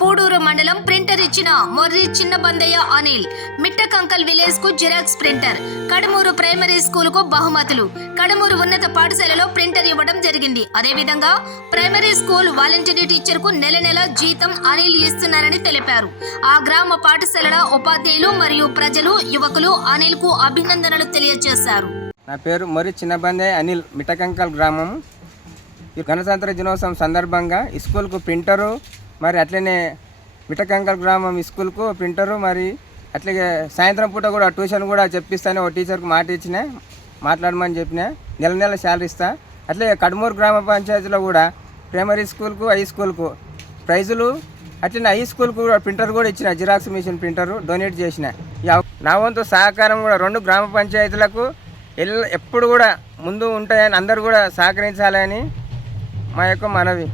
పూడూరు మండలం ప్రింటర్ ఇచ్చిన మొర్రి చిన్నబందయ్య అనిల్. మిట్టకంకల్ విలేజ్ కు xerox printer. Kadamuru primary school కు బహుమతులు. కడమూరు ఉన్నత పాఠశాలలో ప్రింటర్ ఇవ్వడం జరిగింది. అదేవిధంగా ప్రైమరీ స్కూల్ వాలంటీర్ టీచర్ కు నెల జీతం అనిల్ ఇస్తున్నారని తెలిపారు. ఆ గ్రామ పాఠశాలల ఉపాధ్యాయులు మరియు ప్రజలు యువకులు అనిల్ కు అభినందనలు తెలియజేశారు. నా పేరు మొర్రి చిన్నబందయ్య అనిల్, మిట్టకంకల్ గ్రామం. గణతంత్ర దినోత్సవం సందర్భంగా స్కూల్కు ప్రింటరు, మరి అట్లనే మిట్టకంకల్ గ్రామం స్కూల్కు ప్రింటరు, మరి అట్లాగే సాయంత్రం పూట కూడా ట్యూషన్ కూడా చెప్పిస్తాను. ఒక టీచర్కు మాట ఇచ్చిన, మాట్లాడమని చెప్పిన, నెల శాలరీ ఇస్తా. అట్లే కడమూరు గ్రామ పంచాయతీలో కూడా ప్రైమరీ స్కూల్కు హై స్కూల్కు ప్రైజులు, అట్లనే హై స్కూల్కు కూడా ప్రింటర్ కూడా ఇచ్చిన, జిరాక్స్ మిషన్ ప్రింటరు డొనేట్ చేసిన. నా వంతు సహకారం కూడా 2 గ్రామ పంచాయతీలకు ఎప్పుడు కూడా ముందు ఉంటాయని అందరూ కూడా సహకరించాలని మా యొక్క మనవి.